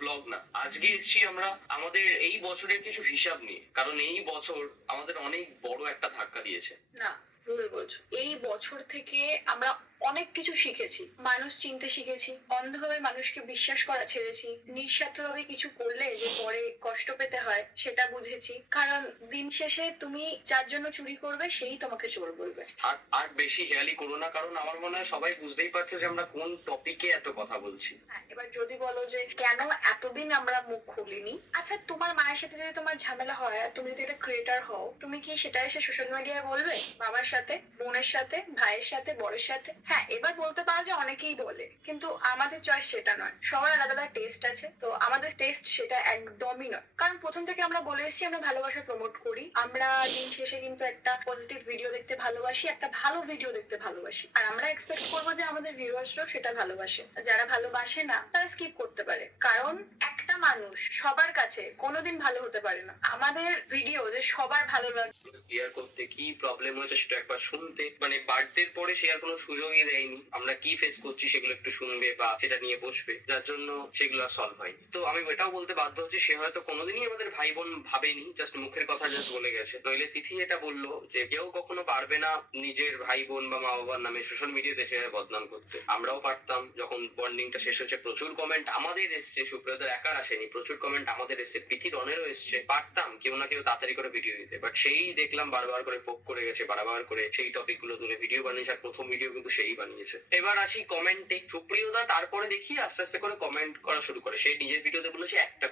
Blog না, আজকে এসেছি আমরা আমাদের এই বছরের কিছু হিসাব নিয়ে, কারণ এই বছর আমাদের অনেক বড় একটা ধাক্কা দিয়েছে। না, ভুল বলছো। এই বছর থেকে আমরা অনেক কিছু শিখেছি। মানুষ চিনতে শিখেছি, অন্ধভাবে মানুষকে বিশ্বাস করা ছেড়েছি, নিঃস্বার্থভাবে কিছু করলে যে পরে কষ্ট পেতে হয় সেটা বুঝেছি। কারণ দিন শেষে তুমি যার জন্য চুরি করবে সেই তোমাকে চোর বলবে। আর আর বেশি হেয়ালি করো না, কারণ আমার মনে হয় সবাই বুঝতেই পারছে যে আমরা কোন টপিকে এত কথা বলছি। হ্যাঁ, এবার যদি বলো যে কেন এতদিন আমরা মুখ খুলিনি, আচ্ছা তোমার মায়ের সাথে যদি তোমার ঝামেলা হয় আর তুমি যদি একটা ক্রিয়েটার হও, তুমি কি সেটা এসে সোশ্যাল মিডিয়ায় বলবে? বাবার সাথে, বোনের সাথে, ভাইয়ের সাথে, বরের সাথে? হ্যাঁ, এবার বলতে পারো যে অনেকেই বলে, কিন্তু আমাদের চয়েস সেটা নয়। সবার আলাদা আলাদা টেস্ট আছে, তো আমাদের টেস্ট সেটা একদমই নয়। কারণ প্রথম থেকে আমরা বলে এসেছি আমরা ভালোবাসা প্রমোট করি। আমরা দিন শেষে কিন্তু একটা পজিটিভ ভিডিও দেখতে ভালোবাসি, একটা ভালো ভিডিও দেখতে ভালোবাসি। আর আমরা এক্সপেক্ট করবো যে আমাদের ভিউয়ার্সরাও সেটা ভালোবাসে। যারা ভালোবাসে না তারা স্কিপ করতে পারে, কারণ একটা মানুষ সবার কাছে কোনোদিন ভালো হতে পারে না। আমাদের ভিডিও যে সবার ভালো লাগে ক্লিয়ার করতে কি প্রবলেম হয়েছে সেটা একবার শুনতে, মানে বার্থডের পরে সে আর কোনো সুযোগই দেয়নি, আমরা কি ফেস করছি সেগুলো একটু শুনবে বা সেটা নিয়ে বসবে, যার জন্য সেগুলো সলভ হয়নি। তো আমি এটাও বলতে বাধ্য হচ্ছি সে হয়তো কোনোদিনই আমাদের ভাই বোন ভাবেনি, জাস্ট মুখের কথা জাস্ট বলে গেছে। নইলে তিথি এটা বললো যে কেউ কখনো পারবে না নিজের ভাই বোন বা মা বাবার নামে সোশ্যাল মিডিয়াতে সে বদনাম করতে। আমরাও পারতাম, যখন বন্ডিংটা শেষ হচ্ছে প্রচুর কমেন্ট আমাদের এসছে, সুপ্রিয়তার একার আসেনি, প্রচুর কমেন্ট আমাদের এসছে, প্রীতির অনেরও এসছে, পারতাম কেউ না কেউ তাড়াতাড়ি করে ভিডিও দিতে, বাট সেই দেখলাম বারবার করে পোক করে গেছে, বারবার করে সেই টপিক গুলো তুলে ভিডিও বানিয়েছে, আর প্রথম ভিডিও কিন্তু সেই বানিয়েছে। এবার আসি কমেন্টে, সুপ্রিয়তা তারপরে দেখি আস্তে আস্তে করে কমেন্ট করা শুরু করে। সেই নিজের ভিডিওতে বলেছে একটা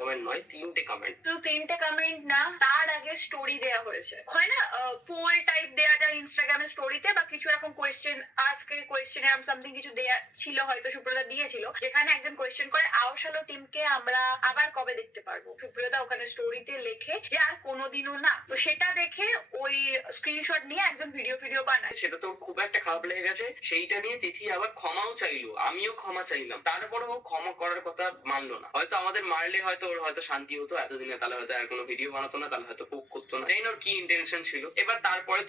কমেন্ট নয়, 3টে কমেন্ট। তো 3টে কমেন্ট না, তার আগে স্টোরি দেয়া হয়েছে, হয় না পোল টাইপ দেয়া যায় ইনস্টাগ্রামের স্টোরিতে, বা কিছু এখন কোয়েশ্চেন আজকে কোয়েশ্চেন এরকম সামথিং কিছু দেয়া ছিল, হয়তো সুপ্রিয়তা দিয়েছিল, যেখানে একজন কোয়েশ্চেন করে আওশালো টিমকে আমরা আবার কবে দেখতে পারবো। সুপ্রিয়তা ওখানে স্টোরিতে লেখে যে আর কোনোদিনও না। তো সেটা দেখে ওই স্ক্রিনশট নিয়ে একজন ভিডিও বানায়, সেটা তো খুব একটা খারাপ লেগে গেছে। সেইটা নিয়ে তিথি আবার ক্ষমাও চাইলো, আমিও ক্ষমা চাইলাম, তারপরে ও ক্ষমা করার কথা মানলো না। হয়তো আমাদের মারলে হয়তো ওর হয়তো শান্তি হতো এতদিনে, তাহলে হয়তো আর কোনো ভিডিও বানাতো না, তাহলে হয়তো পোক করতো না, জানি না ওর কি ইন্টেনশন ছিল। এবার তারপরে